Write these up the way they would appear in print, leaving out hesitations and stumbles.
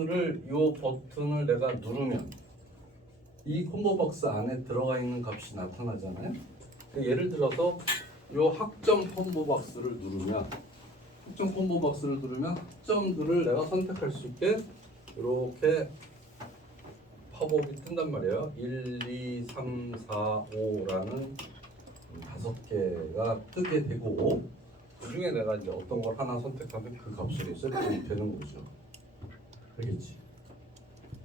이 버튼을 내가 누르면 이 콤보 박스 안에 들어가 있는 값이 나타나잖아요. 예를 들어서 이 학점 콤보 박스를 누르면 학점들을 내가 선택할 수 있게 이렇게 팝업이 뜬단 말이에요. 1, 2, 3, 4, 5라는 5개가 뜨게 되고 그 중에 내가 이제 어떤 걸 하나 선택하면 그 값으로 세팅이 되는 거죠. 알겠지?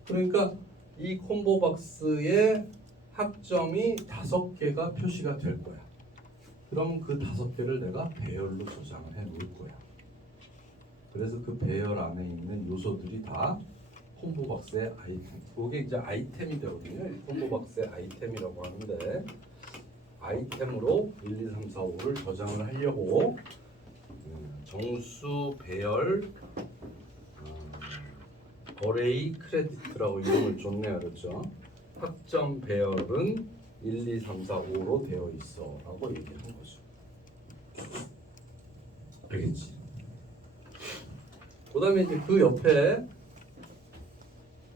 그러니까 이 콤보 박스에 학점이 5개가 표시가 될 거야. 그럼 그 5개를 내가 배열로 저장을 해 놓을 거야. 그래서 그 배열 안에 있는 요소들이 다 콤보 박스의 아이템. 그게 이제 아이템이 되거든요. 이 콤보 박스의 아이템이라고 하는데 아이템으로 1, 2, 3, 4, 5를 저장을 하려고 정수 배열 어레이 크레디트라고 이름을 줬네요. 그렇죠? 학점 배열은 1, 2, 3, 4, 5로 되어 있어 라고 얘기한 거죠. 알겠지? 그 다음에 이제 그 옆에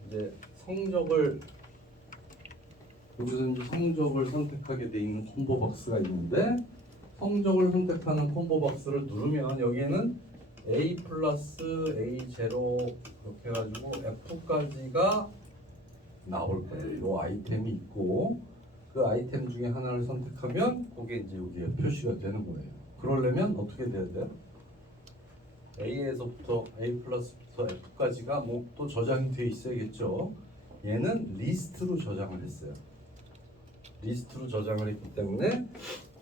이제 성적을 여기서 이제 성적을 선택하게 돼 있는 콤보 박스가 있는데 성적을 선택하는 콤보 박스를 누르면 여기에는 A 플러스 A0 이렇게 해가지고 F까지가 나올 거예요. 이 아이템이 있고 그 아이템 중에 하나를 선택하면 그게 이제 여기에 표시가 되는 거예요. 그러려면 어떻게 돼야 돼요? A에서부터 A 플러스부터 F까지가 뭐 또 저장이 돼 있어야겠죠. 얘는 리스트로 저장을 했어요. 리스트로 저장을 했기 때문에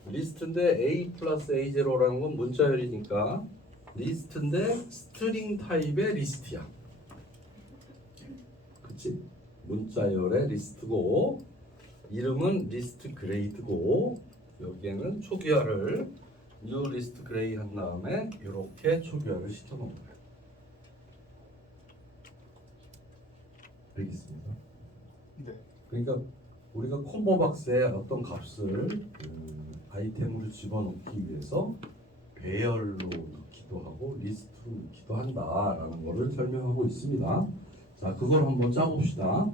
리스트인데 A 플러스 A0라는 건 문자열이니까 리스트인데 스트링 타입의 리스트야. 그치? 문자열의 리스트고 이름은 리스트 그레이드고 여기에는 초기화를 뉴 리스트 그레이 한 다음에 이렇게 초기화를 시켜 놓은 거예요. 알겠습니다. 네. 그러니까 우리가 콤보 박스에 어떤 값을 아이템으로 집어넣기 위해서 배열로 넣기도 하고 리스트로 넣기도 한다라는 것을 설명하고 있습니다. 자, 그걸 한번 짜봅시다.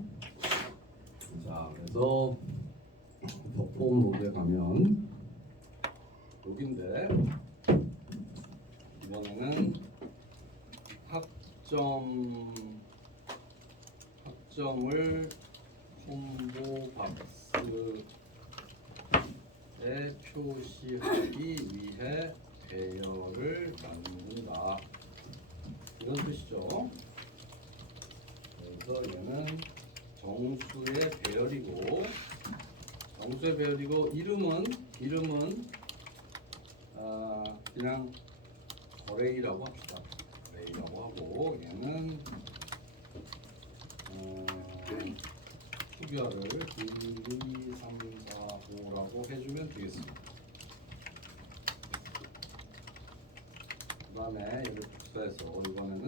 자, 그래서 폼 로드에 가면 여기인데 이번에는 학점을 콤보 박스에 표시하기 위해 배열을 만든다 이런 뜻이죠. 그래서 얘는 정수의 배열이고 이름은 그냥 어레이라고 합시다. 어레이라고 하고 얘는 초기화를 1, 2, 3, 4, 5라고 해주면 되겠습니다. 그 다음에 얘를 복사해서 이번에는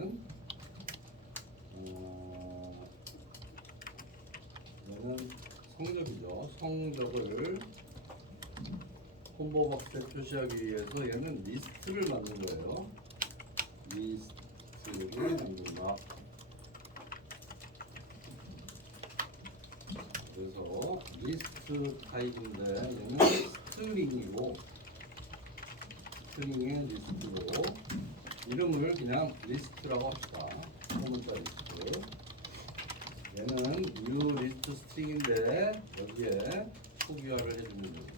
얘는 성적이죠. 성적을 콤보 박스에 표시하기 위해서 얘는 리스트를 만든 거예요. 리스트를 만든다. 그래서 리스트 타입인데 얘는 스트링이고 스트링의 리스트고 이름을 그냥 리스트라고 합시다. 소문자 리스트. 얘는 new 리스트 스트링인데 여기에 초기화를 해주면 됩니다.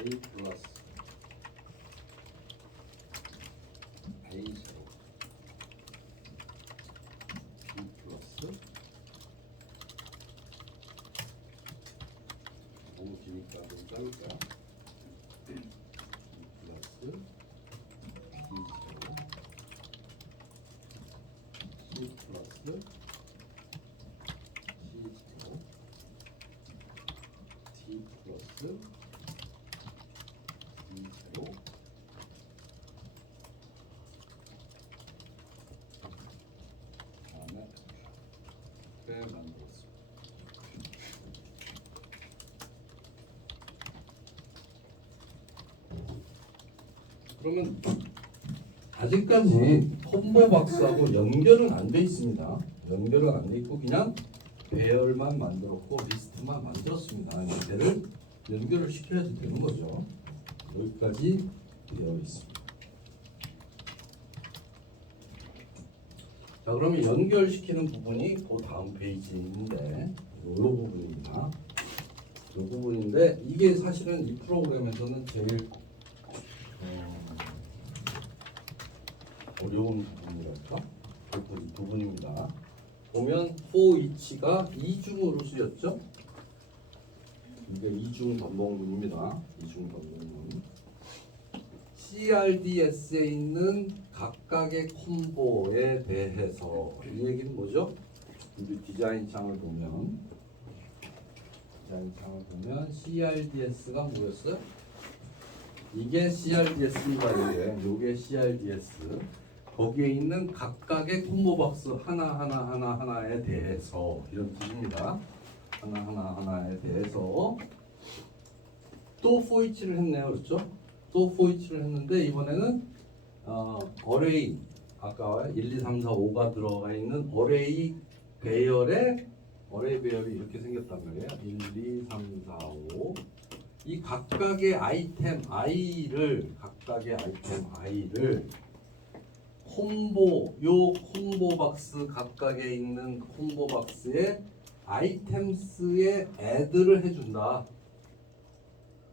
A 플러스 A0 B 플러스 너무 기니까 좀 자를까? B 플러스 B0 C 플러스 C0 D 플러스 D0 다음에 이렇게 만들었습니다. 그러면 아직까지 콤보 박스하고 연결은 안 돼 있습니다. 연결은 안 돼 있고 그냥 배열만 만들었고 리스트만 만들었습니다. 얘를 연결을 시켜야지 되는 거죠. 여기까지 되어 있습니다. 자, 그러면 연결시키는 부분이 그 다음 페이지인데 이 부분입니다. 이 부분인데 이게 사실은 이 프로그램에서는 제일 어려운 부분이랄까? 그 부분입니다. 보면 for each가 이중으로 쓰였죠? 이게 이중 반복문입니다. 이중 반복문. CRDS에 있는 각각의 콤보에 대해서 이 얘기는 뭐죠? 우리 디자인 창을 보면 CRDS가 뭐였어요? 이게 CRDS입니다. 이게 CRDS. 거기에 있는 각각의 콤보 박스 하나에 대해서 이런 뜻입니다. 하나에 대해서 또 for each를 했네요. 그렇죠? 또 for each를 했는데 이번에는 어레이 아까 1, 2, 3, 4, 5가 들어가 있는 어레이 배열이 이렇게 생겼단 말이에요. 1, 2, 3, 4, 5 이 각각의 아이템 I를 콤보 박스 각각에 있는 콤보 박스에 아이템스에 애드를 해준다.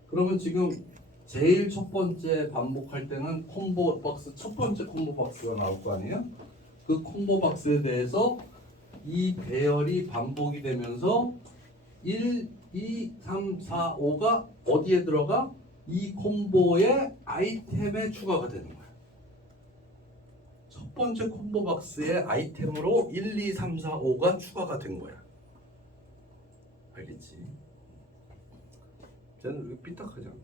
그러면 지금 제일 첫 번째 반복할 때는 콤보 박스 첫 번째 콤보 박스가 나올 거 아니에요? 그 콤보 박스에 대해서 이 배열이 반복이 되면서 1, 2, 3, 4, 5가 어디에 들어가? 이 콤보의 아이템에 추가가 되는 거야. 첫 번째 콤보 박스의 아이템으로 1, 2, 3, 4, 5가 추가가 된 거야. 알겠지? 쟤는 왜 삐딱하잖아.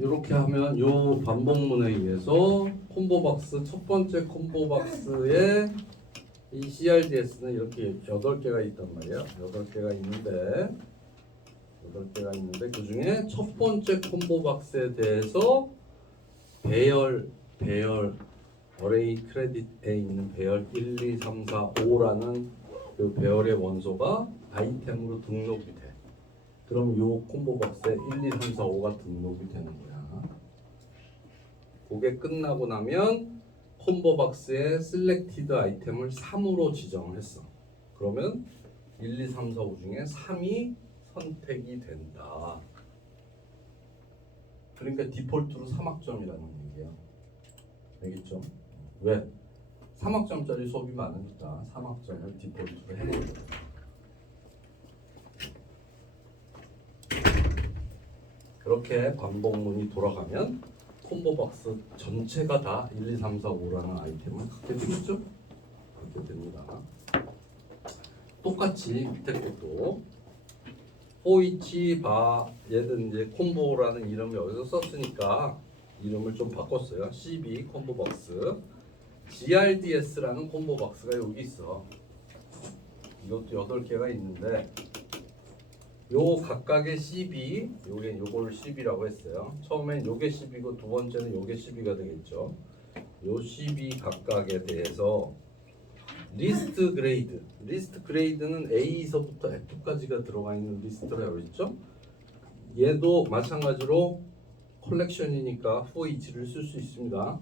이렇게 하면 요 반복문에 의해서 콤보 박스 첫 번째 콤보 박스에 이 CRDS는 이렇게 8개가 있단 말이야. 8개가 있는데 그 중에 첫 번째 콤보 박스에 대해서 배열 어레이 크레딧에 있는 배열 1, 2, 3, 4, 5라는 그 배열의 원소가 아이템으로 등록이 돼. 그럼 요 콤보 박스에 1, 2, 3, 4, 5가 등록이 되는 거야. 그게 끝나고 나면 콤보 박스에 셀렉티드 아이템을 3으로 지정을 했어. 그러면 1, 2, 3, 4, 5 중에 3이 선택이 된다. 그러니까 디폴트로 3학점이라는 얘기야. 알겠죠? 왜? 3학점짜리 수업이 많으니까 3학점을 디폴트로 해놓은 거야. 그렇게 반복문이 돌아가면 콤보 박스 전체가 다 1, 2, 3, 4, 5라는 아이템을 갖게 되겠죠? 그렇게 됩니다. 똑같이 밑에 것도 포이치 바 얘는 이제 콤보라는 이름을 여기서 썼으니까 이름을 좀 바꿨어요. CB 콤보 박스. GRDS라는 콤보 박스가 여기 있어. 이것도 8개가 있는데 요 각각의 CB, 요걸 CB라고 했어요. 처음엔 요게 CB고 두 번째는 요게 CB가 되겠죠. 요 CB 각각에 대해서 리스트 그레이드는 A서부터 F까지가 들어가 있는 리스트라고 했죠. 얘도 마찬가지로 컬렉션이니까 for each를 쓸 수 있습니다.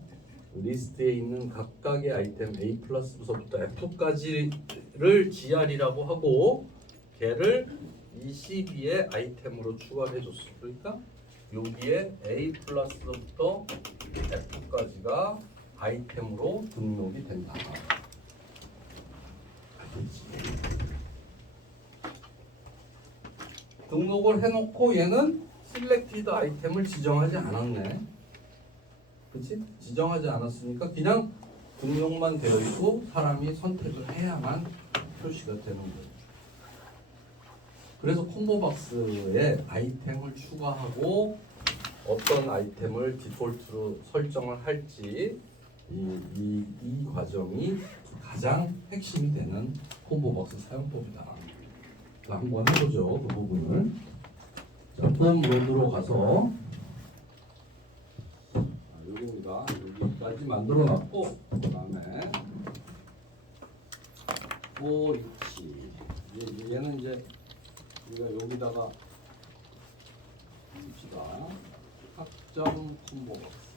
리스트에 있는 각각의 아이템 A 플러스부터 F까지를 GR이라고 하고 걔를 이 CB의 아이템으로 추가를 해줬어. 그러니까 여기에 A 플러스부터 F까지가 아이템으로 등록이 된다. 알겠지? 등록을 해놓고 얘는 셀렉티드 아이템을 지정하지 않았네. 그치? 지정하지 않았으니까 그냥 등록만 되어 있고 사람이 선택을 해야만 표시가 되는 거예요. 그래서 콤보박스에 아이템을 추가하고 어떤 아이템을 디폴트로 설정을 할지 이 과정이 가장 핵심이 되는 콤보박스 사용법이다. 자, 한번 해보죠. 그 부분을. 자, 폼 로드로 가서 여기입니다. 여기까지 만들어 놨고 그 다음에 위치 얘는 이제 우리가 여기다가 봅시다. 학점 콤보박스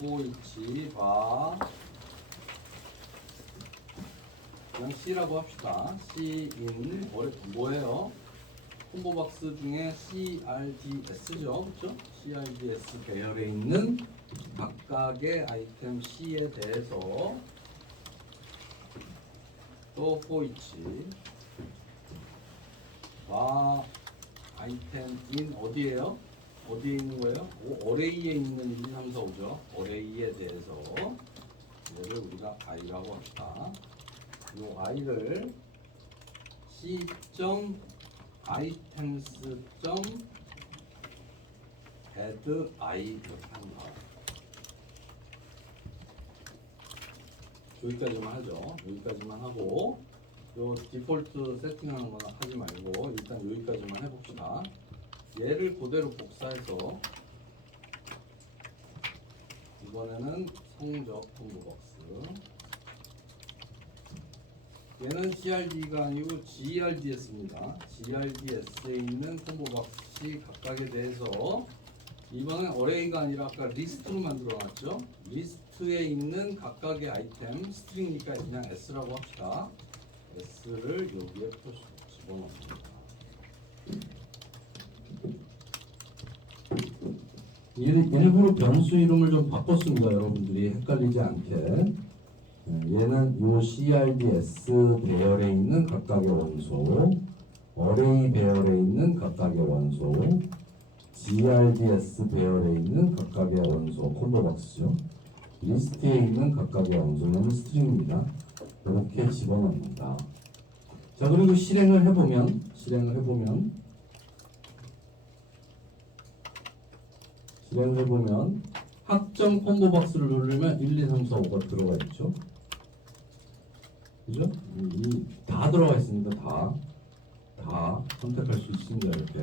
위치 바 그냥 C라고 합시다. C인 뭐예요? 콤보박스 중에 CRDS죠, 그렇죠? CRDS 배열에 있는 각각의 아이템 C에 대해서 또 포이치 아이템인 어디에요? 어디에 있는 거예요? 어레이에 있는 1, 2, 3, 4, 5죠. 어레이에 대해서 얘를 우리가 i라고 합시다. 이 i를 c.items.add i 이렇게 하는 거예요. 여기까지만 하죠. 여기까지만 하고 요 디폴트 세팅하는 건 하지 말고 일단 여기까지만 해봅시다. 얘를 그대로 복사해서 이번에는 성적 콤보박스 얘는 CRD가 아니고 GRDS입니다. GRDS에 있는 콤보박스 각각에 대해서 이번엔 어레이가 아니라 아까 리스트로 만들어놨죠. 리스트에 있는 각각의 아이템 스트링이니까 그냥 S라고 합시다. S를 여기에 집어넣습니다. 일부러 변수 이름을 좀 바꿨습니다. 여러분들이 헷갈리지 않게. 얘는 요 CRDS 배열에 있는 각각의 원소, 어레이 배열에 있는 각각의 원소, GRDS 배열에 있는 각각의 원소, 콤보박스죠. 리스트에 있는 각각의 원소는 스트링입니다. 이렇게 집어넣습니다. 자, 그리고 실행을 해보면 학점 콤보박스를 누르면 1, 2, 3, 4, 5가 들어가 있죠. 그죠? 다 들어가 있습니다. 다 선택할 수 있습니다. 이렇게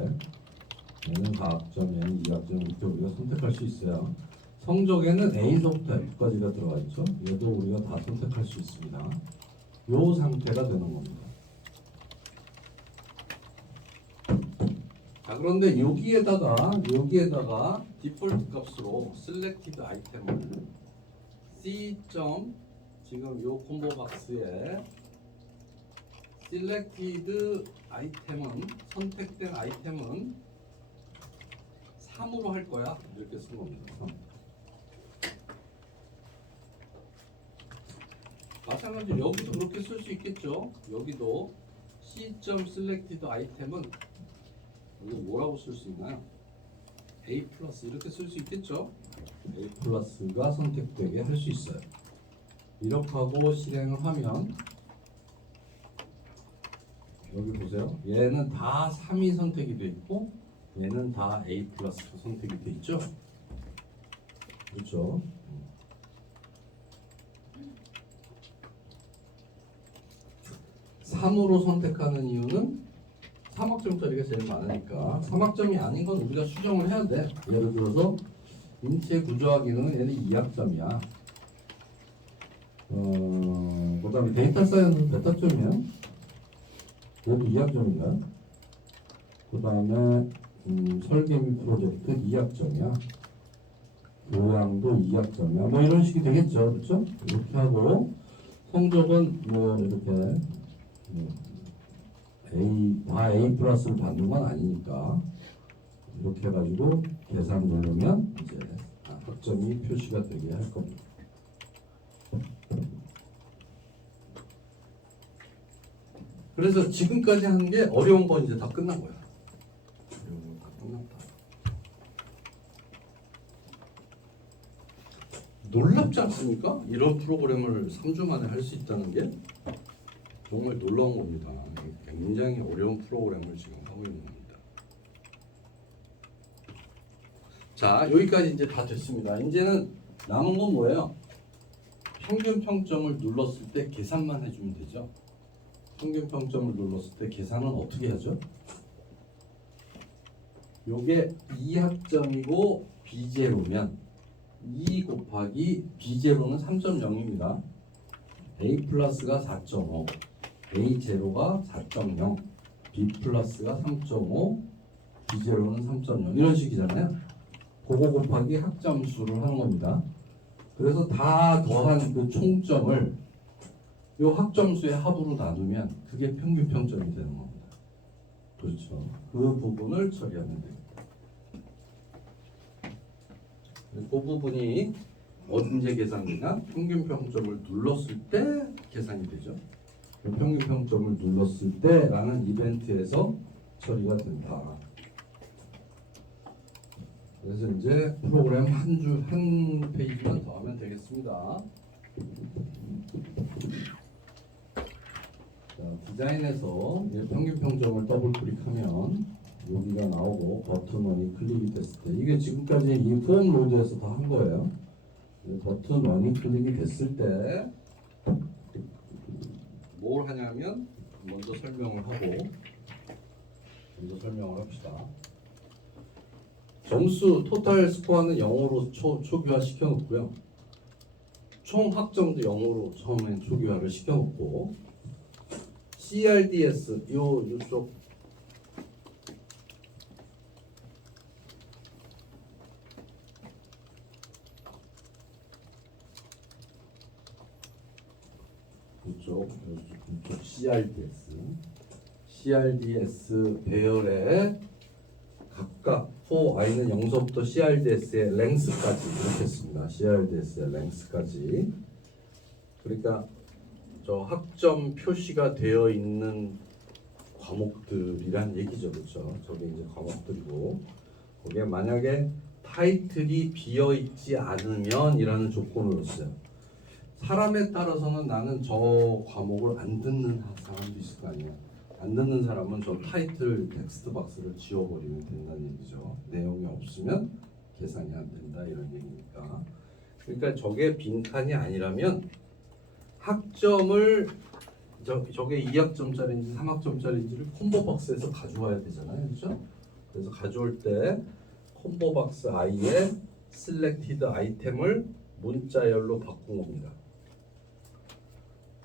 얘는 가학점, 얘는 이학점 이렇게 우리가 선택할 수 있어요. 성적에는 A서부터 F까지가 들어가 있죠. 얘도 우리가 다 선택할 수 있습니다. 요 상태가 되는 겁니다. 자, 그런데 여기에다가 디폴트 값으로 selected 아이템을 C. 지금 요 콤보 박스에 selected 아이템은 선택된 아이템은 3으로 할 거야. 이렇게 쓴 겁니다. 3. 마찬가지로 여기도 그렇게 쓸 수 있겠죠. 여기도 C.selected 아이템은 여기 뭐라고 쓸 수 있나요? A 플러스 이렇게 쓸 수 있겠죠. A 플러스가 선택되게 할 수 있어요. 이렇게 하고 실행을 하면 여기 보세요. 얘는 다 3이 선택이 돼 있고 얘는 다 A 플러스가 선택이 돼 있죠. 그렇죠. 3으로 선택하는 이유는 3학점짜리가 제일 많으니까 3학점이 아닌 건 우리가 수정을 해야 돼. 예를 들어서 인체 구조학기는 얘는 2학점이야. 그 다음에 데이터 사이언스는 몇 학점이에요? 얘도 2학점인가요? 그 다음에 설계미 프로젝트 2학점이야. 교양도 2학점이야. 뭐 이런 식이 되겠죠. 그렇죠? 이렇게 하고 성적은 뭐 이렇게 다 A 플러스를 받는 건 아니니까 이렇게 해가지고 계산 누르면 이제 학점이 표시가 되게 할 겁니다. 그래서 지금까지 하는 게 어려운 건 이제 다 끝난 거야. 다 끝났다. 놀랍지 않습니까? 이런 프로그램을 3주 만에 할 수 있다는 게 정말 놀라운 겁니다. 굉장히 어려운 프로그램을 지금 하고 있는 겁니다. 자, 여기까지 이제 다 됐습니다. 이제는 남은 건 뭐예요? 평균 평점을 눌렀을 때 계산만 해주면 되죠. 평균 평점을 눌렀을 때 계산은 어떻게 하죠? 요게 2학점이고 B제로면 2 곱하기 B제로는 3.0입니다. A 플러스가 4.5, A 제로가 4.0, B 플러스가 3.5, B 제로는 3.0 이런 식이잖아요. 그거 곱하기 학점수를 하는 겁니다. 그래서 다 더한 그 총점을 요 학점수의 합으로 나누면 그게 평균 평점이 되는 겁니다. 그렇죠. 그 부분을 처리하면 됩니다. 그 부분이 언제 계산되냐? 평균 평점을 눌렀을 때 계산이 되죠. 평균 평점을 눌렀을 때라는 이벤트에서 처리가 된다. 그래서 이제 프로그램 한 페이지만 더 하면 되겠습니다. 자, 디자인에서 평균 평점을 더블 클릭하면 여기가 나오고 버튼 1이 클릭이 됐을 때 이게 지금까지 이 폼 로드에서 다 한 거예요. 버튼 1이 클릭이 됐을 때 뭘 하냐면 먼저 설명을 합시다. 점수 토탈 스코어는 0으로 초기화 시켜놓고요. 총 학점도 0으로 처음엔 초기화를 시켜놓고 CRDS 요쪽 이쪽 CRDS 배열에 각각 for i는 0서부터 CRDS의 랭스까지 이렇게 했습니다. CRDS의 랭스까지. 그러니까 저 학점 표시가 되어 있는 과목들이란 얘기죠, 그렇죠? 저게 이제 과목들이고 거기에 만약에 타이틀이 비어 있지 않으면이라는 조건을 넣었어요. 사람에 따라서는 나는 저 과목을 안 듣는 사람도 있을 거 아니에요. 안 듣는 사람은 저 타이틀 텍스트 박스를 지워버리면 된다는 얘기죠. 내용이 없으면 계산이 안 된다 이런 얘기니까. 그러니까 저게 빈칸이 아니라면 학점을 저게 2학점짜리인지 3학점짜리인지를 콤보 박스에서 가져와야 되잖아요, 그렇죠? 그래서 가져올 때 콤보 박스 i에 셀렉티드 아이템을 문자열로 바꾼 겁니다.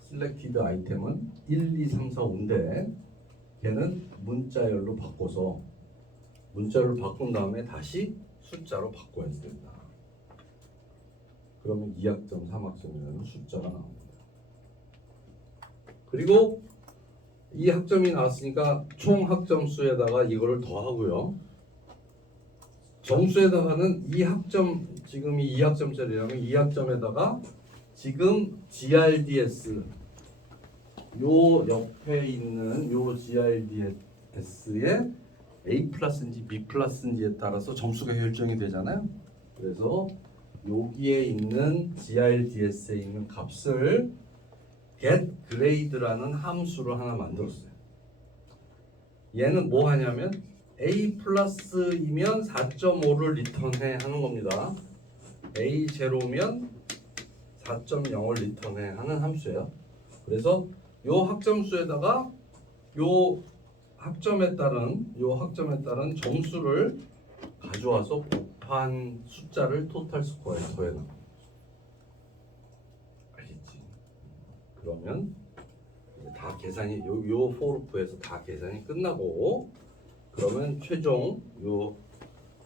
셀렉티드 아이템은 1, 2, 3, 4, 5인데 걔는 문자열로 바꿔서 문자를 바꾼 다음에 다시 숫자로 바꿔야 된다. 그러면 2학점, 3학점이라는 숫자가 나옵니다. 그리고 이 학점이 나왔으니까 총 학점수에다가 이거를 더하고요. 점수에다가는 이 학점, 지금이 2학점짜리라면 2학점에다가 지금 GRDS 요 옆에 있는 요 GRDS의 A 플러스인지 B 플러스인지에 따라서 점수가 결정이 되잖아요. 그래서 여기에 있는 GRDS에 있는 값을 get grade라는 함수를 하나 만들었어요. 얘는 뭐 하냐면 A 플러스이면 4.5를 리턴해 하는 겁니다. A 제로면 4.0을 리턴해 하는 함수예요. 그래서 요 학점수에다가 요 학점에 따른 점수를 가져와서 곱한 숫자를 토탈 스코어에 더해 놓은 거죠. 알겠지? 그러면 이제 다 계산이 요 포르프에서 다 계산이 끝나고 그러면 최종 요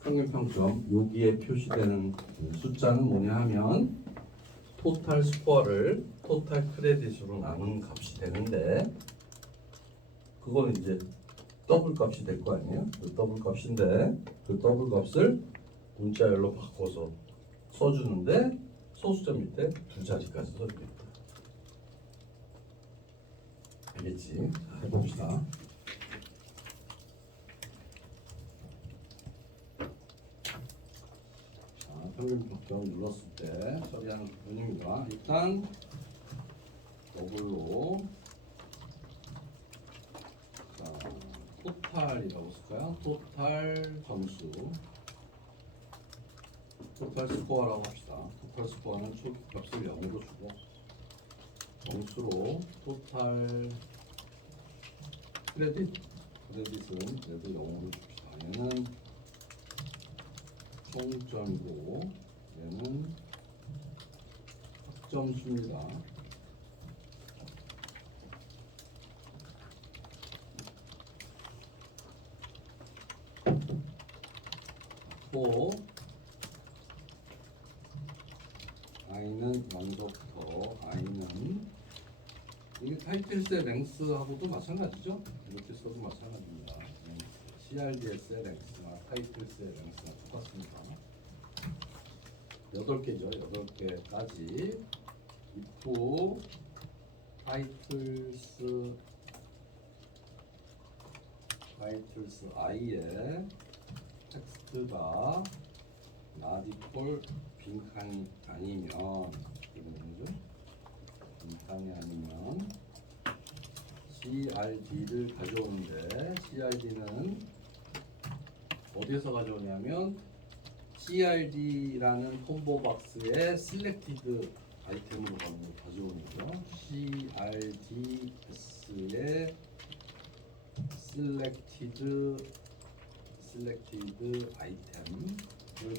평균 평점 여기에 표시되는 숫자는 뭐냐 하면 토탈 스코어를 토탈 크레딧으로 나눈 값이 되는데 그거는 이제 더블 값이 될 거 아니에요? 그 더블 값인데 그 더블 값을 문자열로 바꿔서 써주는데 소수점 밑에 두 자리까지 써주겠다. 알겠지? 자, 해봅시다. 평균 평점 눌렀을 때 처리하는 부분입니다. 일단 더블로 자, 토탈이라고 쓸까요? 토탈 점수 토탈 스코어라고 합시다. 토탈 스코어는 초기 값을 0으로 주고 정수로 토탈 크레딧은 얘도 0으로 줍시다. 얘는 총점이고 얘는 학점수입니다. 또 i는 0부터 i는 이게 타이틀스의 랭스하고도 마찬가지죠. 이렇게 써도 마찬가지입니다. CRDS의 랭스나 타이틀스의 랭스나 똑같습니다. 8개죠. 8개까지 if 타이틀스 i의 텍스트가 not equal 빈칸이 아니면 빈칸이 아니면 CRD를 가져오는데 CRD는 어디에서 가져오냐면 CRD라는 콤보 박스에 selected 아이템으로 가져오는 거죠. CRDS의 selected 아이템을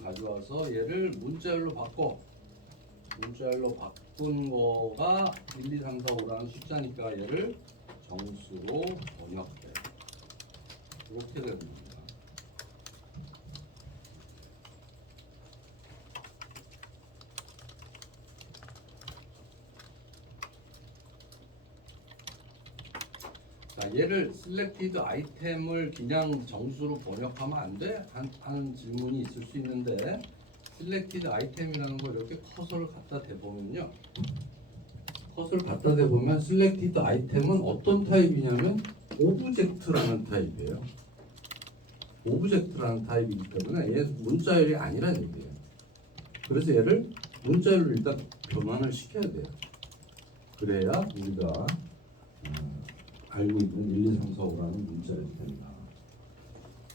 가져와서 얘를 문자열로 바꿔. 문자열로 바꾼 거가 1, 2, 3, 4, 5라는 숫자니까 얘를 정수로 번역해. 이렇게 되는 겁니다. 자, 얘를 selected 아이템을 그냥 정수로 번역하면 안 돼? 하는 질문이 있을 수 있는데 selected 아이템이라는 걸 이렇게 커서를 갖다 대보면요. 커서를 갖다 대보면 selected 아이템은 어떤 타입이냐면 오브젝트라는 타입이에요. 오브젝트라는 타입이기 때문에 얘 문자열이 아니라는 얘기예요. 그래서 얘를 문자열로 일단 변환을 시켜야 돼요. 그래야 우리가 알고 있는 1, 2, 3, 4, 5라는 문자열이 됩니다.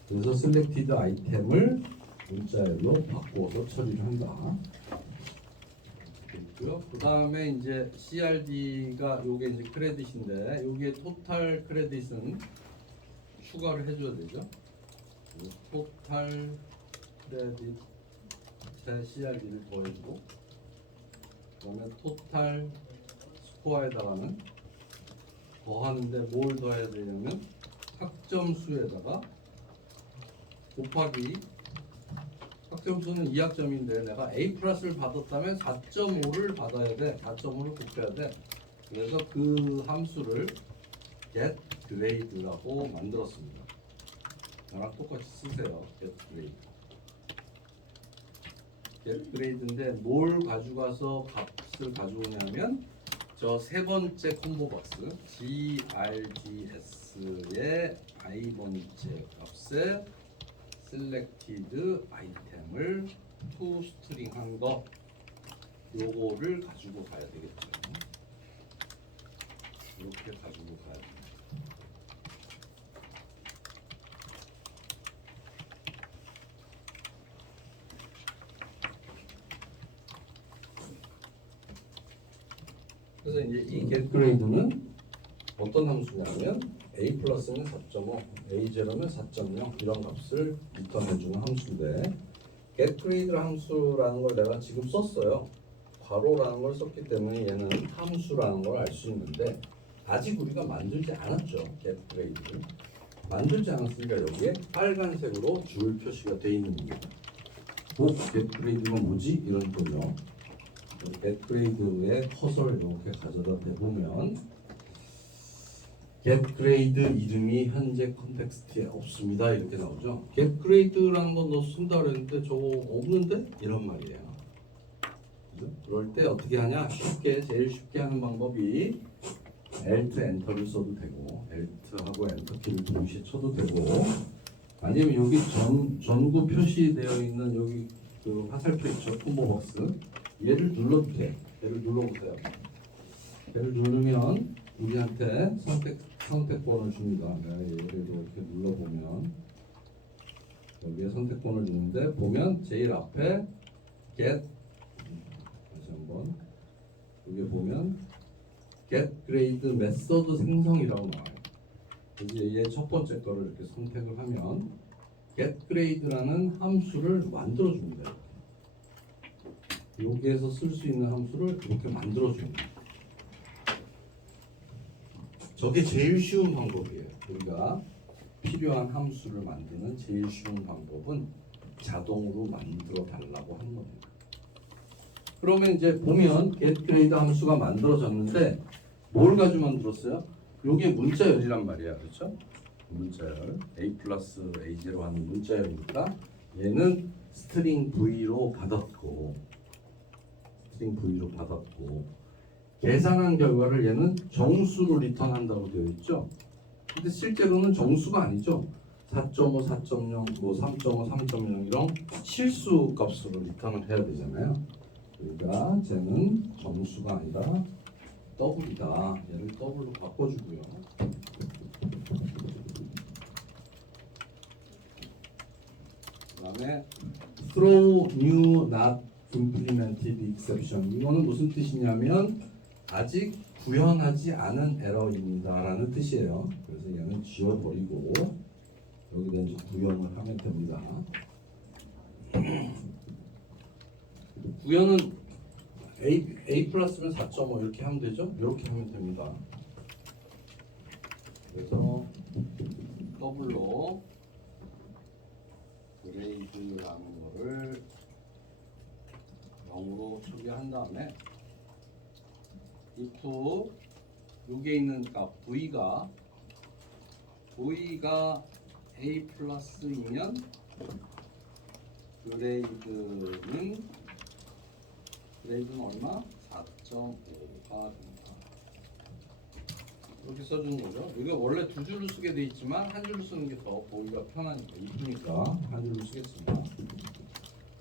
그래서 selected 아이템을 문자열로 바꿔서 처리를 한다. 그 다음에 이제 CRD가 요게 이제 크레딧인데 여기에 토탈 크레딧은 추가를 해줘야 되죠. 토탈 크레딧에 CRD를 더해주고 그다음에 토탈 스코어에다가는 더하는데 뭘 더해야 되냐면 학점수에다가 곱하기 학점수는 2학점인데 내가 A 플러스를 받았다면 4.5를 받아야 돼. 4.5를 곱해야 돼. 그래서 그 함수를 get grade라고 만들었습니다. 나랑 똑같이 쓰세요. get grade. get grade인데 뭘 가져가서 값을 가져오냐면 저 세 번째 콤보 박스 GRDS의 I 번째 값에 selected 아이템을 to string 한 거 요거를 가지고 가야 되겠죠. 이렇게 가지고 가야 돼요. 그래서 이제 이 getGrade는 어떤 함수냐면 A 플러스는 4.5, A0는 4.0 이런 값을 리턴해주는 함수인데 getGrade라는 함수라는 걸 내가 지금 썼어요. 괄호라는 걸 썼기 때문에 얘는 함수라는 걸 알 수 있는데 아직 우리가 만들지 않았죠. getGrade를 만들지 않았으니까 여기에 빨간색으로 줄 표시가 되어 있는 겁니다. getGrade가 뭐지? 이런 거죠. getGrade의 커서를 이렇게 가져다 대보면 getGrade 이름이 현재 컨텍스트에 없습니다 이렇게 나오죠. getGrade라는 거 너 쓴다 그랬는데 저거 없는데? 이런 말이에요. 그럴 때 어떻게 하냐? 제일 쉽게 하는 방법이 Alt 엔터를 써도 되고 Alt하고 엔터 키를 동시에 쳐도 되고 아니면 여기 전구 표시되어 있는 여기 그 화살표 있죠? 콤보 박스 얘를 눌러도 돼. 얘를 눌러보세요. 얘를 누르면 우리한테 선택권을 줍니다. 얘를 이렇게 눌러보면 여기에 선택권을 주는데 보면 제일 앞에 get 다시 한번 여기 보면 get grade 메서드 생성이라고 나와요. 이제 얘 첫 번째 거를 이렇게 선택을 하면 get grade라는 함수를 만들어 줍니다. 여기에서 쓸 수 있는 함수를 이렇게 만들어 줍니다. 저게 제일 쉬운 방법이에요. 우리가 필요한 함수를 만드는 제일 쉬운 방법은 자동으로 만들어 달라고 하는 겁니다. 그러면 이제 보면 getGrade 함수가 만들어졌는데 뭘 가지고 만들었어요? 요게 문자열이란 말이야, 그렇죠? 문자열 a 플러스 a0 하는 문자열이니까 얘는 스트링 v로 받았고 계산한 결과를 얘는 정수로 리턴한다고 되어 있죠. 근데 실제로는 정수가 아니죠. 4.5, 4.0, 뭐 3.5, 3.0 이런 실수 값으로 리턴을 해야 되잖아요. 그러니까 쟤는 정수가 아니라 더블이다. 얘를 더블로 바꿔주고요. 그다음에 throw new not implemented exception. 이거는 무슨 뜻이냐면 아직 구현하지 않은 에러입니다라는 뜻이에요. 그래서 얘는 지워버리고 여기다 이제 구현을 하면 됩니다. 구현은 a 플러스면 4.5 이렇게 하면 되죠? 이렇게 하면 됩니다. 그래서 더블로 그레이드라는 거를 0으로 처리한 다음에 if 여기에 있는 값 v가 a 플러스이면 그레이드는 얼마? 4.5가 됩니다. 이렇게 써주는 거죠. 이거 원래 두 줄로 쓰게 돼 있지만 한 줄로 쓰는 게 더 보기가 편하니까 이쁘니까 한 줄로 쓰겠습니다.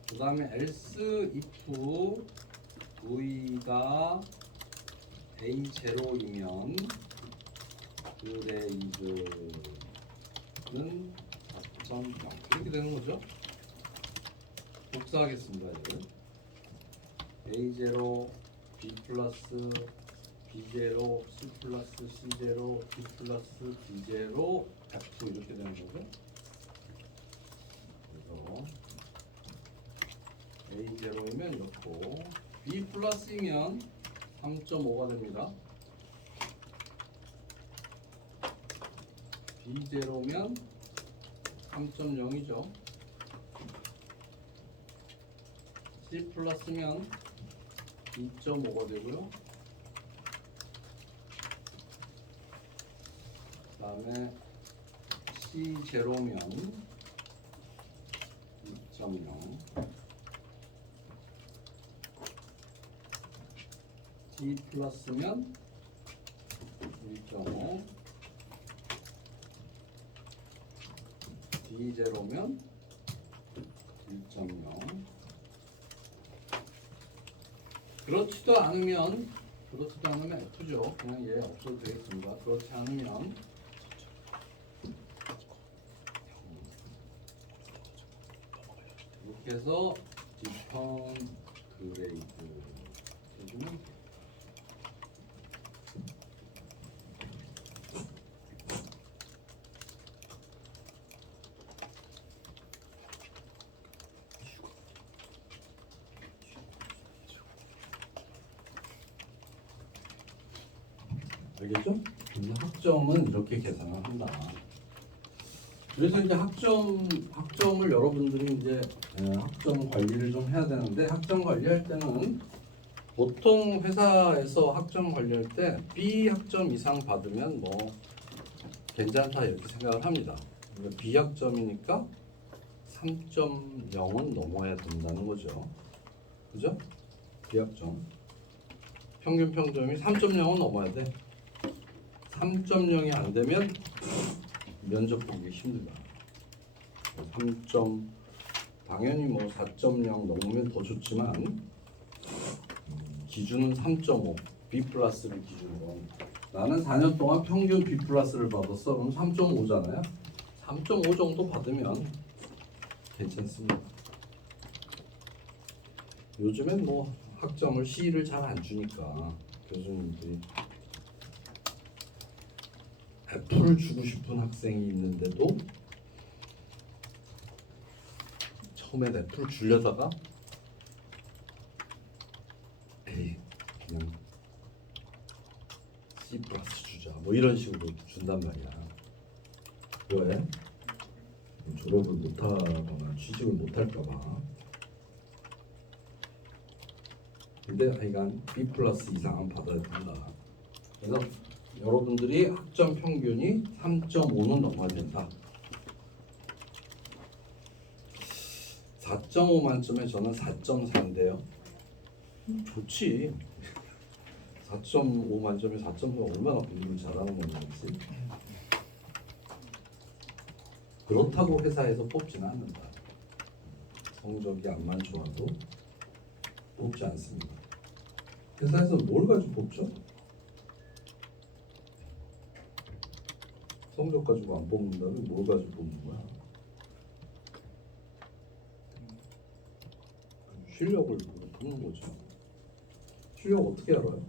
그 다음에 else if v가 a0이면 그레이드는 4.0 이렇게 되는 거죠. 복사하겠습니다. 이제 a0 b 플러스 b0 c 플러스 c0 d 플러스 d0 f 이렇게 되는 거죠. 그래서 a0이면 이렇고 b 플러스이면 3.5가 됩니다. b0면 3.0이죠. c 플러스면 2.5가 되고요. 그 다음에 C0면 2.0 D 플러스면 1.5 D0면 1.0 그렇지도 않으면 F죠. 그냥 얘 없어도 되겠습니다. 그렇지 않으면 이렇게 해서 디펀 그레이드 해주면 돼요. 알겠죠? 학점은 이렇게 계산을 한다. 그래서 이제 학점을 여러분들이 이제 학점 관리를 좀 해야 되는데 학점 관리할 때는 보통 회사에서 학점 관리할 때 B 학점 이상 받으면 뭐 괜찮다 이렇게 생각을 합니다. B 학점이니까 3.0은 넘어야 된다는 거죠. 그죠? B 학점 평균 평점이 3.0은 넘어야 돼. 3.0이 안 되면 면접 보기 힘들다. 당연히 뭐 4.0 넘으면 더 좋지만 기준은 3.5 B 플러스를 기준으로. 나는 4년 동안 평균 B 플러스를 받았어. 그럼 3.5잖아요. 3.5 정도 받으면 괜찮습니다. 요즘엔 뭐 학점을 C를 잘 안 주니까 교수님들이 F를 주고 싶은 학생이 있는데도 처음엔 F를 주려다가 에이 그냥 C 플러스 주자 뭐 이런 식으로 준단 말이야. 왜? 졸업을 못하거나 취직을 못할까봐. 근데 하여간 B 플러스 이상은 받아야 된다. 그래서 여러분들이 학점 평균이 3.5는 넘어야 된다. 4.5 만점에 저는 4.4인데요. 좋지. 4.5 만점에 4.4 얼마나 공부를 잘하는 건지. 그렇다고 회사에서 뽑지는 않는다. 성적이 안만 좋아도 뽑지 않습니다. 회사에서 뭘 가지고 뽑죠? 성적 가지고 안 뽑는다면 뭘 가지고 뽑는 거야? 실력을 보는 거죠. 실력 어떻게 알아요?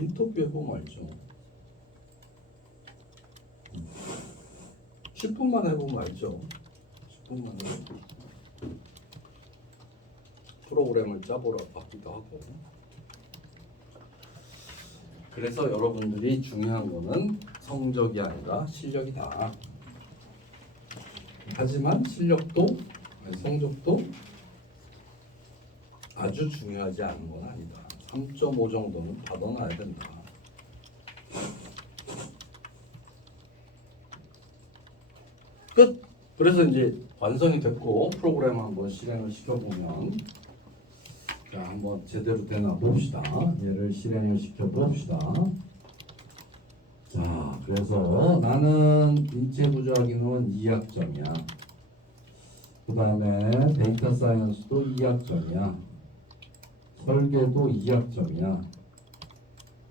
인터뷰 해보면 알죠. 10분만 해보면 알죠. 10분만 해보면. 프로그램을 짜보라 받기도 하고. 그래서 여러분들이 중요한 거는 성적이 아니라 실력이다. 하지만 실력도 성적도 아주 중요하지 않은 건 아니다. 3.5 정도는 받아놔야 된다. 끝. 그래서 이제 완성이 됐고 프로그램 한번 실행을 시켜보면 자 한번 제대로 되나 봅시다. 얘를 실행을 시켜 봅시다. 자 그래서 나는 인체 구조학기는 2학점이야. 그 다음에 데이터 사이언스도 2학점이야. 설계도 2학점이야.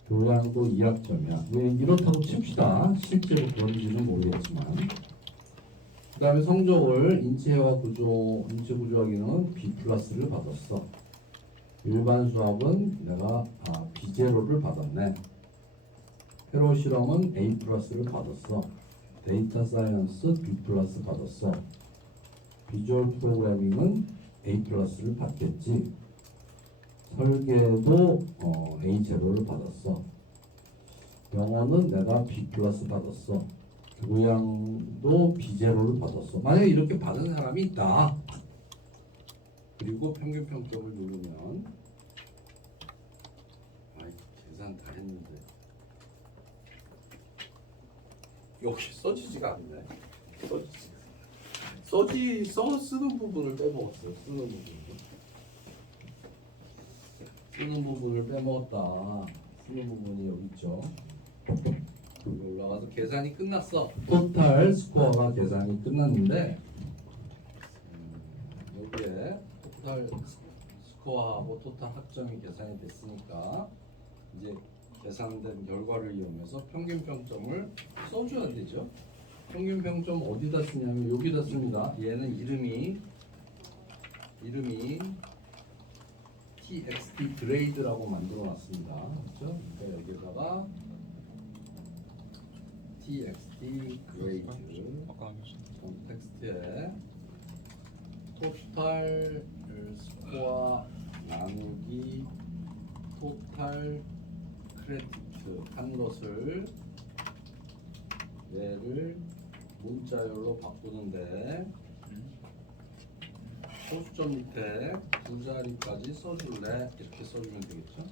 교양도 2학점이야. 이렇다고 칩시다. 실제로 그런지는 모르겠지만. 그 다음에 성적을 인체와 구조, 인체 구조학기는 B 플러스를 받았어. 일반 수학은 내가 B제로를 받았네. 회로 실험은 A 플러스를 받았어. 데이터 사이언스 B 플러스 받았어. 비주얼 프로그래밍은 A 플러스를 받겠지. 설계도 A0를 받았어. 영어는 내가 B 플러스 받았어. 교양도 B0를 받았어. 만약에 이렇게 받은 사람이 있다. 그리고 평균 평점을 누르면 계산 다 했는데 여기 써지지가 않네. 쓰는 부분을 빼먹었어요. 쓰는 부분을 빼먹었다. 쓰는 부분이 여기 있죠. 여기 올라가서 계산이 끝났어. 토탈 스코어가 계산이 끝났는데 여기에 토탈 스코어하고 토탈 학점이 계산이 됐으니까 이제 계산된 결과를 이용해서 평균 평점을 써줘야 되죠. 평균 평점 어디다 쓰냐면 여기다 씁니다. 얘는 이름이 TXT 그레이드라고 만들어 놨습니다. 그렇죠? 그러니까 여기다가 TXT 그레이드 텍스트에 토탈 스코어 나누기 토탈 크레디트 한 것을 얘를 문자열로 바꾸는데 소수점 밑에 두 자리까지 써줄래? 이렇게 써주면 되겠죠?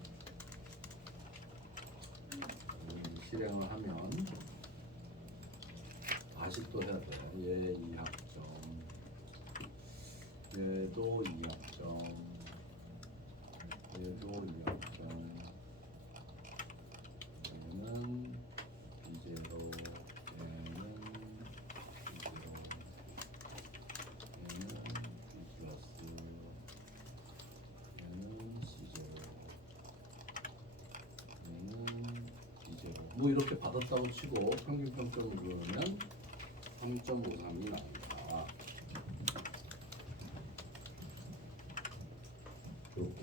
실행을 하면 다시 또 해야 돼. 얘 2학점, 얘도 2학점, 얘도 2학점, 얘는 B제로, 얘는 뭐 이렇게 받았다고 치고 평균 평점을 그러면 3.53이 나옵니다.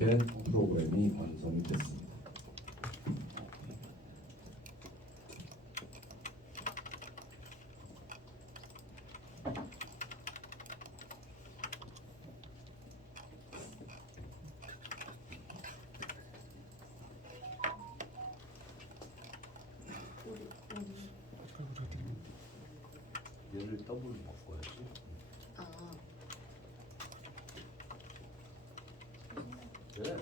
이렇게 프로그램이 완성이 됐습니다. 얘를 더블로 바꿔야지. 아, 네.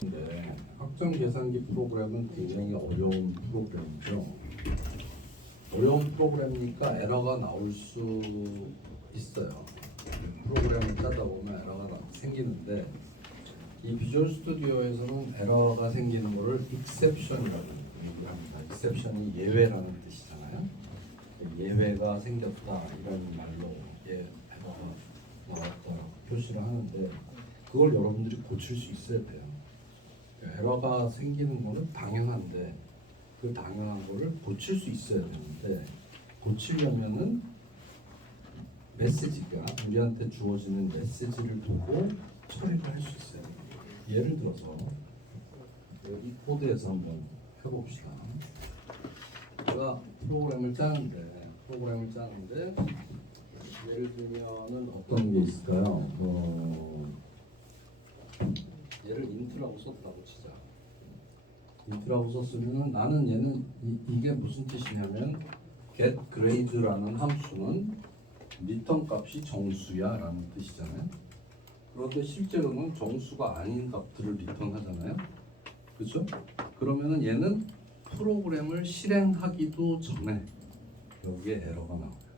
근데 확정 계산기 프로그램은 굉장히 어려운 프로그램이죠. 어려운 프로그램이니까 에러가 나올 수 있어요. 프로그램을 짜다 보면 에러가 생기는데 이 비주얼 스튜디오에서는 에러가 생기는 것을 exception이라고 얘기를 합니다. exception이 예외라는 뜻이잖아요. 예외가 생겼다 이런 말로 에러가 나왔다라고 표시를 하는데 그걸 여러분들이 고칠 수 있어야 돼요. 에러가 생기는 거는 당연한데 그 당연한 거를 고칠 수 있어야 되는데 고치려면은 메시지가 우리한테 주어지는 메시지를 보고 처리를 할 수 있어요. 예를 들어서 여기 코드에서 한번 해봅시다. 제가 프로그램을 짜는데 예를 들면은 어떤 게 있을까요? 얘를 인트라고 썼다고 치자. 인트라고 썼으면 나는 얘는 이게 무슨 뜻이냐면 get grade라는 함수는 리턴 값이 정수야라는 뜻이잖아요. 그런데 실제로는 정수가 아닌 값들을 리턴하잖아요. 그렇죠? 그러면은 얘는 프로그램을 실행하기도 전에 여기에 에러가 나와요.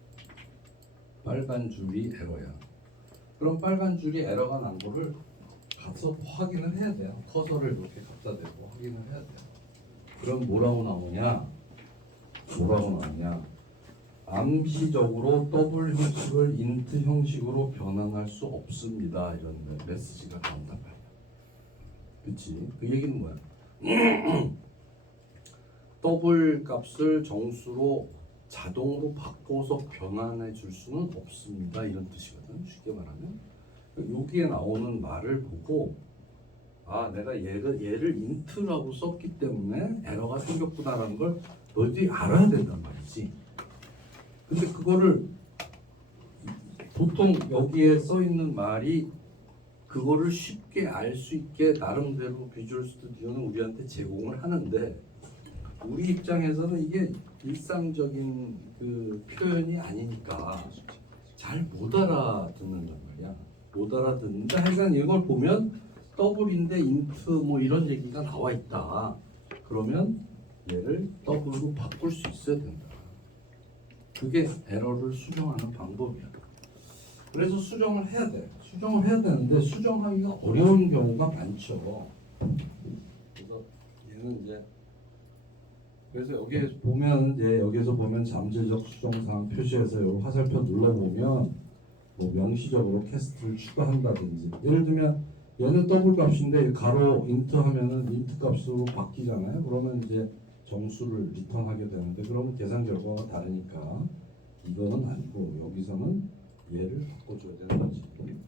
빨간 줄이 에러야. 그럼 빨간 줄이 에러가 난 거를 가서 확인을 해야 돼요. 커서를 이렇게 갖다 대고 확인을 해야 돼요. 그럼 뭐라고 나오냐? 암시적으로 더블 형식을 인트 형식으로 변환할 수 없습니다. 이런 메시지가 나온단 말이야. 그치? 그 얘기는 뭐야? 더블 값을 정수로 자동으로 바꿔서 변환해 줄 수는 없습니다. 이런 뜻이거든. 쉽게 말하면 여기에 나오는 말을 보고 아 내가 얘를 인트라고 썼기 때문에 에러가 생겼구나라는 걸 너희들이 알아야 된단 말이지. 근데 그거를 보통 여기에 써 있는 말이 그거를 쉽게 알 수 있게 나름대로 비주얼 스튜디오는 우리한테 제공을 하는데 우리 입장에서는 이게 일상적인 그 표현이 아니니까 잘 못 알아듣는단 말이야. 못 알아듣는데 하여간 이걸 보면 더블인데 인트 뭐 이런 얘기가 나와 있다. 그러면 얘를 더블로 바꿀 수 있어야 된다. 그게 에러를 수정하는 방법이야. 그래서 수정을 해야 돼. 수정을 해야 되는데 수정하기가 어려운 경우가 많죠. 그래서 얘는 이제 그래서 여기에서 보면 잠재적 수정사항 표시해서 요 화살표 눌러보면 뭐 명시적으로 캐스트를 추가한다든지 예를 들면 얘는 더블 값인데 가로 인트 하면은 인트 값으로 바뀌잖아요. 그러면 이제 정수를 리턴하게 되는데 그러면 계산 결과가 다르니까 이거는 아니고 여기서는 얘를 바꿔줘야 되는 거지. 이런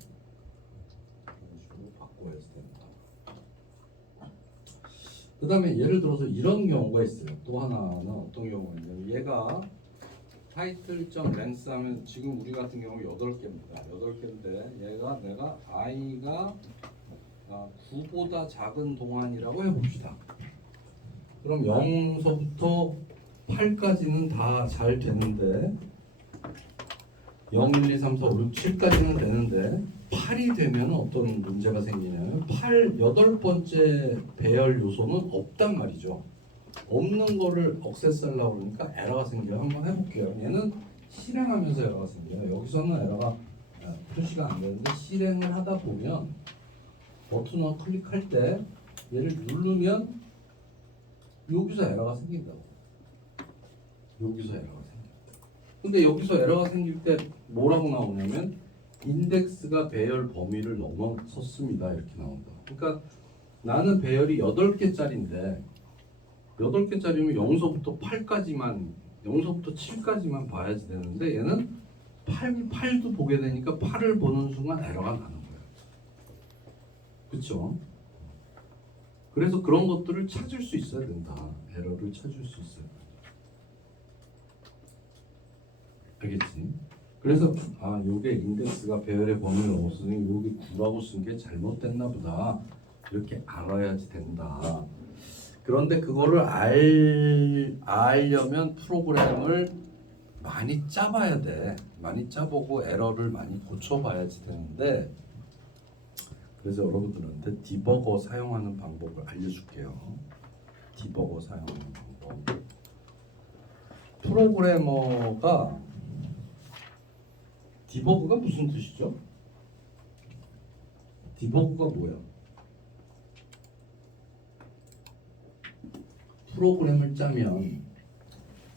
식으로 바꿔야 된다. 그 다음에 예를 들어서 이런 경우가 있어요. 또 하나는 어떤 경우가 있냐면 얘가 타이틀점 랭스 하면 지금 우리 같은 경우 8개입니다. 8개인데 얘가 내가 i가 9보다 작은 동안이라고 해봅시다. 그럼 0서부터 8까지는 다 잘 되는데 0, 1, 2, 3, 4, 5, 6, 7까지는 되는데 8이 되면 어떤 문제가 생기냐면 8번째 배열 요소는 없단 말이죠. 없는 거를 억세스하려고 그러니까 에러가 생겨요. 한번 해볼게요. 얘는 실행하면서 에러가 생겨요. 여기서는 에러가 표시가 안 되는데 실행을 하다 보면 버튼을 클릭할 때 얘를 누르면 여기서 에러가 생긴다고. 여기서 에러가 생긴다. 근데 여기서 에러가 생길 때 뭐라고 나오냐면 인덱스가 배열 범위를 넘어섰습니다. 이렇게 나온다. 그러니까 나는 배열이 8개짜리인데 8개짜리면 0서부터 8까지만 0서부터 7까지만 봐야지 되는데 얘는 8도 보게 되니까 8을 보는 순간 에러가 나는 거예요. 그렇죠? 그래서 그런 것들을 찾을 수 있어야 된다. 에러를 찾을 수 있어야 된다. 알겠지? 그래서 요게 인덱스가 배열의 범위를 넘었으니 여기 9라고 쓴 게 잘못됐나 보다. 이렇게 알아야지 된다. 그런데 그거를 알려면 프로그램을 많이 짜봐야 돼. 많이 짜보고 에러를 많이 고쳐봐야지 되는데, 그래서 여러분들한테 디버거 사용하는 방법을 알려줄게요. 디버거 사용하는 방법. 프로그래머가 디버그가 무슨 뜻이죠? 디버그가 뭐야? 프로그램을 짜면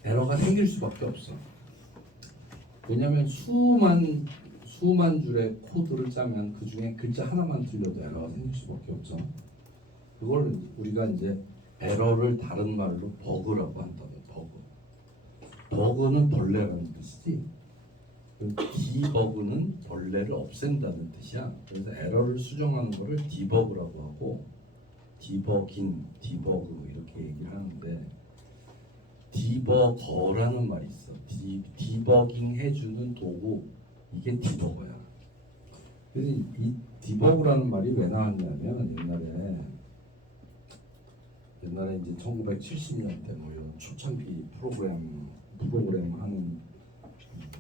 에러가 생길 수밖에 없어. 왜냐하면 수만 줄의 코드를 짜면 그 중에 글자 하나만 틀려도 에러가 생길 수밖에 없죠. 그걸 우리가 이제 에러를 다른 말로 버그라고 한다고. 버그는 벌레라는 뜻이지. 디버그는 벌레를 없앤다는 뜻이야. 그래서 에러를 수정하는 거를 디버그라고 하고, 디버깅, 디버그 이렇게 얘기를 하는데, 디버거라는 말이 있어. 디버깅 해주는 도구, 이게 디버거야. 그래서 이 디버그라는 말이 왜 나왔냐면 옛날에 이제 1970년대 뭐 이런 초창기 프로그램 하는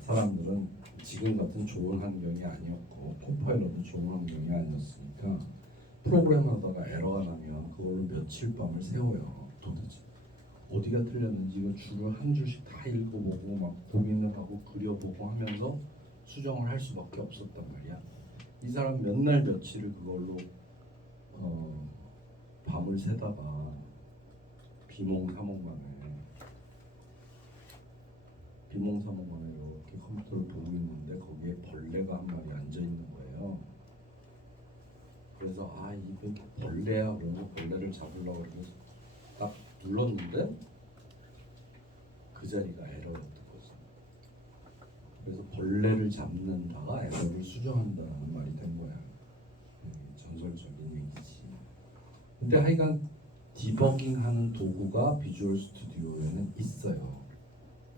사람들은 지금 같은 좋은 환경이 아니었고 컴파일러도 좋은 환경이 아니었으니까 프로그램 하다가 에러가 나면 그걸로 며칠 밤을 새워요. 도대체 어디가 틀렸는지 이거 줄을 한 줄씩 다 읽어보고 막 고민을 하고 그려보고 하면서 수정을 할 수밖에 없었단 말이야. 이 사람 몇 날 며칠을 그걸로 밤을 새다가 비몽사몽간에 이렇게 컴퓨터를 보고 있는데 거기에 벌레가 한 마리 앉아 있는 거예요. 그래서 이게 벌레야 그러면서 벌레를 잡으려고 그러면서 딱 눌렀는데 그 자리가 에러였던 거죠. 그래서 벌레를 잡는다가 에러를 수정한다는 말이 된 거야. 전설적인 얘기지. 근데 하여간 디버깅하는 도구가 비주얼 스튜디오에는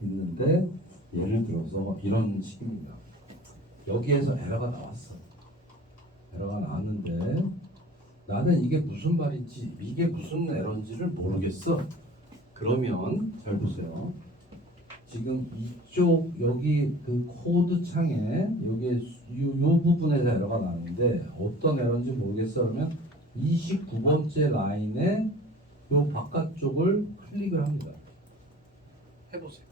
있는데 예를 들어서 이런 식입니다. 여기에서 에러가 나왔어. 에러가 나왔는데 나는 이게 무슨 말인지, 이게 무슨 에러인지를 모르겠어. 그러면 잘 보세요. 지금 이쪽 여기 그 코드 창에 여기 요 부분에서 에러가 나는데 어떤 에러인지 모르겠어. 그러면 29번째 라인에 요 바깥쪽을 클릭을 합니다. 해보세요.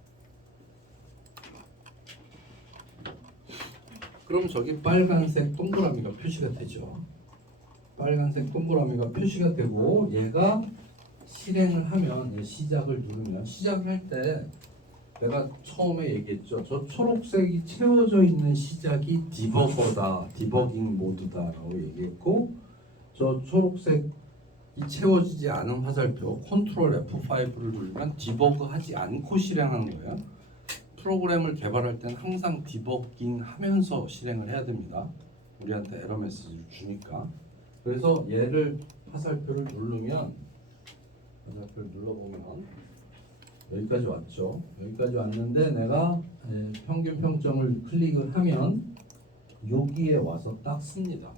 그럼 저기 빨간색 동그라미가 표시가 되죠. 빨간색 동그라미가 표시가 되고 얘가 실행을 하면 시작을 누르면 시작을 할 때 내가 처음에 얘기했죠. 저 초록색이 채워져 있는 시작이 디버거다, 디버깅 모드다라고 얘기했고 저 초록색이 채워지지 않은 화살표 컨트롤 F5를 누르면 디버그하지 않고 실행하는 거예요. 프로그램을 개발할 때는 항상 디버깅 하면서 실행을 해야 됩니다. 우리한테 에러 메시지를 주니까. 그래서 얘를 화살표를 눌러보면 여기까지 왔죠. 여기까지 왔는데 내가 평균 평점을 클릭을 하면 여기에 와서 딱 씁니다.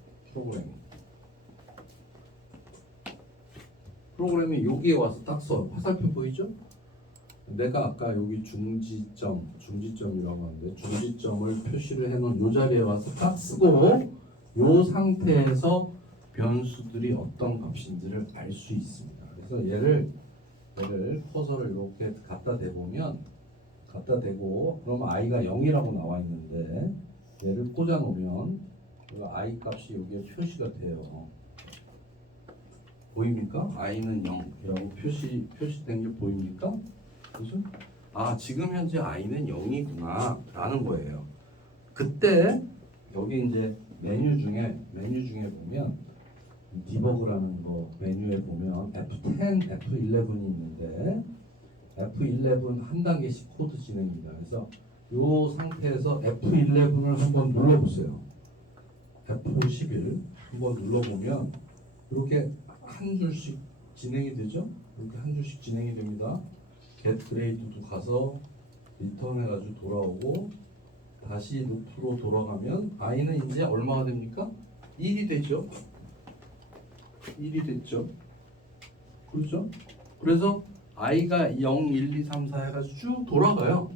프로그램이 여기에 와서 딱 써. 화살표 보이죠? 내가 아까 여기 중지점이라고 하는데 중지점을 표시를 해놓은 이 자리에 와서 딱 쓰고 이 상태에서 변수들이 어떤 값인지를 알 수 있습니다. 그래서 얘를 커서를 이렇게 갖다 대고 그러면 i가 0이라고 나와 있는데 얘를 꽂아 놓으면 i 값이 여기에 표시가 돼요. 보입니까? i는 0이라고 표시된 게 보입니까? 그죠? 지금 현재 i는 0이구나 라는 거예요. 그때 여기 이제 메뉴 중에 보면 디버그라는 거 메뉴에 보면 F10, F11이 있는데 F11 한 단계씩 코드 진행입니다. 그래서 이 상태에서 F11을 한번 눌러보세요. F11 한번 눌러보면 이렇게 한 줄씩 진행이 되죠. 이렇게 한 줄씩 진행이 됩니다. get grade도 가서 리턴 해가지고 돌아오고 다시 루프로 돌아가면 i는 이제 얼마가 됩니까? 1이 되죠. 1이 됐죠. 그렇죠? 그래서 i가 0, 1, 2, 3, 4 해가지고 쭉 돌아가요.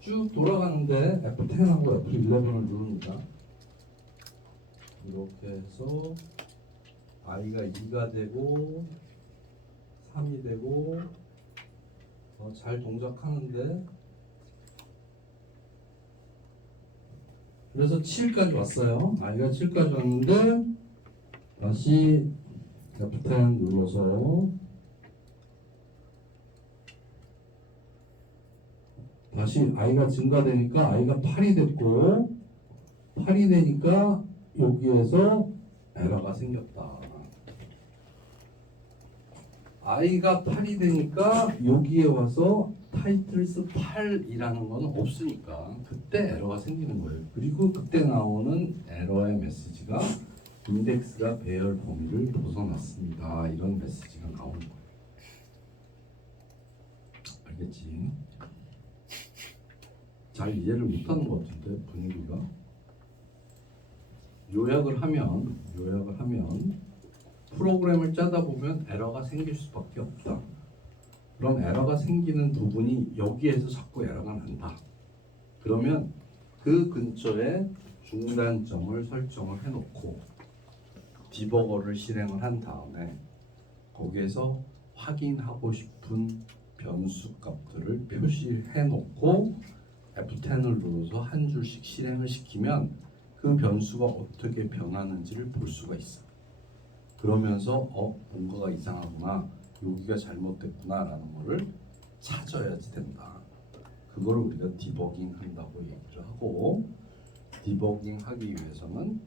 쭉 돌아가는데 F10하고 F11을 누릅니다. 이렇게 해서 i가 2가 되고 3이 되고 잘 동작하는데 그래서 7까지 왔어요. i가 7까지 왔는데 다시 F10 눌러서 다시 i가 증가되니까 i가 8이 됐고 8이 되니까 여기에서 에러가 생겼다. i가 8이 되니까 여기에 와서 타이틀스 8이라는 거는 없으니까 그때 에러가 생기는 거예요. 그리고 그때 나오는 에러의 메시지가 인덱스가 배열 범위를 벗어났습니다. 이런 메시지가 나오는 거예요. 알겠지? 잘 이해를 못하는 것 같은데 분위기가. 요약을 하면 프로그램을 짜다 보면 에러가 생길 수밖에 없다. 그럼 에러가 생기는 부분이 여기에서 자꾸 에러가 난다. 그러면 그 근처에 중단점을 설정을 해놓고 디버거를 실행을 한 다음에 거기에서 확인하고 싶은 변수 값들을 표시해 놓고 F10을 눌러서 한 줄씩 실행을 시키면 그 변수가 어떻게 변하는지를 볼 수가 있어. 그러면서 뭔가가 이상하구나, 여기가 잘못됐구나 라는 거를 찾아야지 된다. 그걸 우리가 디버깅 한다고 얘기를 하고, 디버깅 하기 위해서는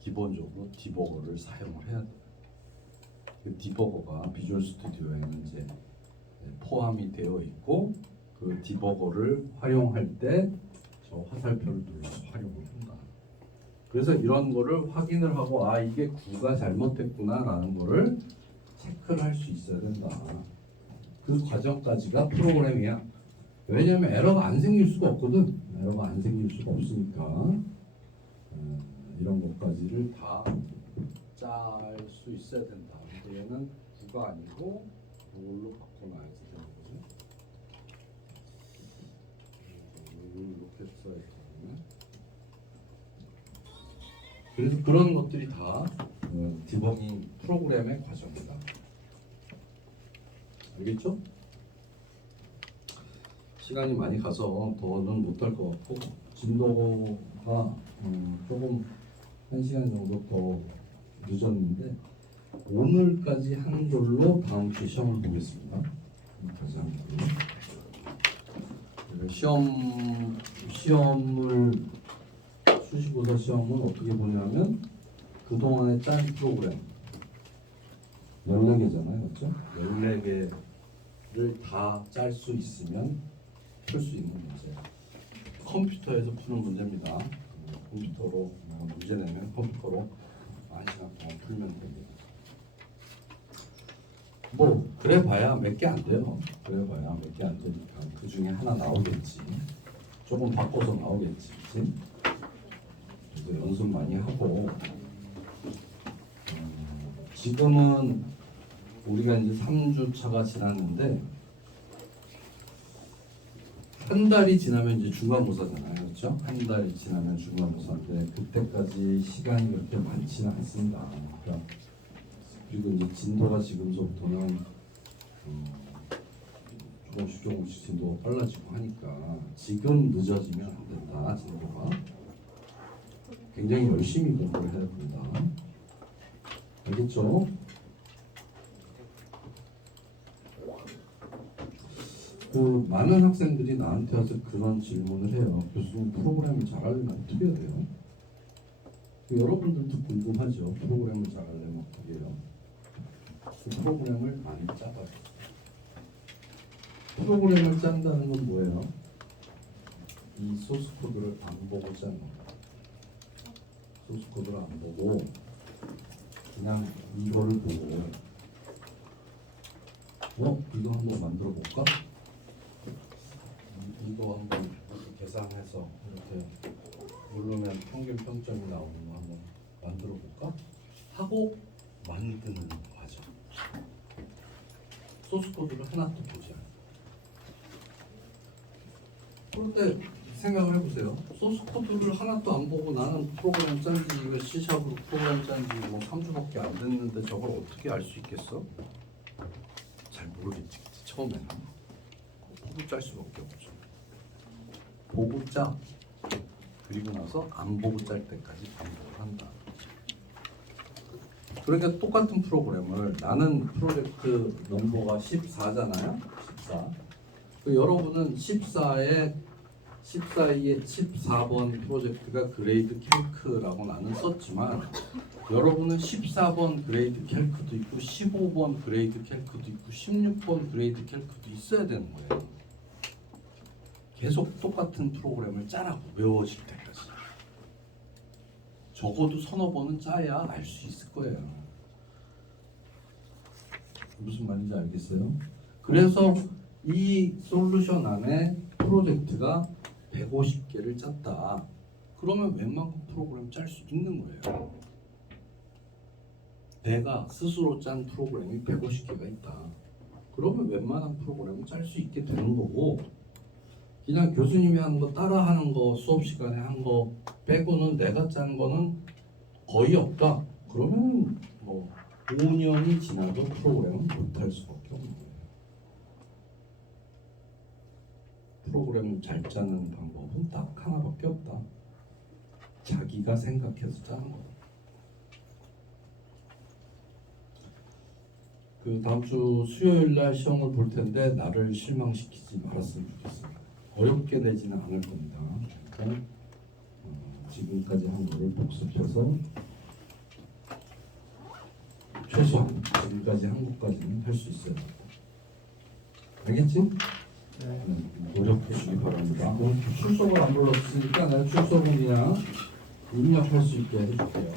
기본적으로 디버거를 사용을 해야 돼. 그 디버거가 비주얼 스튜디오에는 이제 포함이 되어 있고, 그 디버거를 활용할 때 저 화살표를 눌러서 활용을 한다. 그래서 이런 거를 확인을 하고 이게 구가 잘못됐구나 라는 거를 체크를 할 수 있어야 된다. 그 과정까지가 프로그램이야. 왜냐하면 에러가 안 생길 수가 없거든. 에러가 안 생길 수가 없으니까 이런 것까지를 다 짤 수 있어야 된다. 근데 얘는 구가 아니고 이걸로 바꿔놔야지 되는 거지. 이렇게 써야지. 그래서 그런 것들이 다 디버깅 프로그램의 과정이다. 알겠죠? 시간이 많이 가서 더는 못할 것 같고 진도가 조금 1시간 정도 더 늦었는데 오늘까지 한 걸로 다음 주 시험을 보겠습니다. 오늘까지 한 걸로. 시험을 수시고사 시험은 어떻게 보냐면 그동안에 짠 프로그램 14개잖아요. 그렇죠? 14개를 다 짤 수 있으면 풀 수 있는 문제. 컴퓨터에서 푸는 문제입니다. 컴퓨터로 문제 내면 컴퓨터로 1시간 동안 풀면 됩니다. 뭐 그래봐야 몇 개 안 돼요. 그래봐야 몇 개 안 되니까 그 중에 하나 나오겠지. 조금 바꿔서 나오겠지. 그치? 그래서 연습 많이 하고 지금은 우리가 이제 3주 차가 지났는데 한 달이 지나면 이제 중간고사잖아요. 그렇죠? 한 달이 지나면 중간고사인데 그때까지 시간이 그렇게 많지는 않습니다. 그러니까 그리고 이제 진도가 지금서부터는 조금씩 진도가 빨라지고 하니까 지금 늦어지면 안 된다. 진도가 굉장히 열심히 공부를 해야 된다. 알겠죠? 그 많은 학생들이 나한테 와서 그런 질문을 해요. 교수님 프로그램을 잘하려면 어떻게 해야 돼요? 여러분들도 궁금하죠. 프로그램을 잘하려면 어떻게 해요? 그 프로그램을 많이 짜봐요. 프로그램을 짠다는 건 뭐예요? 이 소스 코드를 안 보고 짜는 거예요. 소스 코드를 안 보고 그냥 이거를 보고 이거 한번 만들어 볼까? 이거 한번 이렇게 계산해서 이렇게 누르면 평균 평점이 나오는 거 한번 만들어 볼까? 하고 만드는 과정. 소스 코드를 하나도 보지 않아. 그런데 생각을 해보세요. 소스 코드를 하나도 안 보고 나는 프로그램 짠지 이거 C샵으로 프로그램 짠지 뭐 3주밖에 안 됐는데 저걸 어떻게 알 수 있겠어? 잘 모르겠지. 그치? 처음에는 보고 짤 수밖에 없죠. 보고 짜. 그리고 나서 안 보고 짤 때까지 반복을 한다. 그러니까 똑같은 프로그램을 나는 프로젝트 넘버가 14잖아요. 14. 여러분은 14의 14번 프로젝트가 그레이드 캘크라고 나는 썼지만 여러분은 14번 그레이드 캘크도 있고 15번 그레이드 캘크도 있고 16번 그레이드 캘크도 있어야 되는 거예요. 계속 똑같은 프로그램을 짜라고 외워질 때까지. 적어도 서너 번은 짜야 알 수 있을 거예요. 무슨 말인지 알겠어요? 그래서 이 솔루션 안에 프로젝트가 150개를 짰다. 그러면 웬만큼 프로그램 짤 수 있는 거예요. 내가 스스로 짠 프로그램이 150개가 있다. 그러면 웬만한 프로그램은 짤 수 있게 되는 거고 그냥 교수님이 하는 거 따라하는 거 수업 시간에 한 거 빼고는 내가 짠 거는 거의 없다. 그러면 뭐 5년이 지나도 프로그램은 못할 수밖에 없는 거예요. 프로그램을 잘 짜는 방법은 딱 하나밖에 없다. 자기가 생각해서 짜는 거다. 그 다음 주 수요일 날 시험을 볼 텐데 나를 실망시키지 말았으면 좋겠습니다. 어렵게 내지는 않을 겁니다. 그러니까 지금까지 한 거를 복습해서 최소한 지금까지 한 것까지는 할 수 있어야 됩니다. 알겠지? 네. 노력해 주기 바랍니다. 오늘 출석을 안 불렀으니까 내가 출석은 그냥 입력할 수 있게 해줄게요.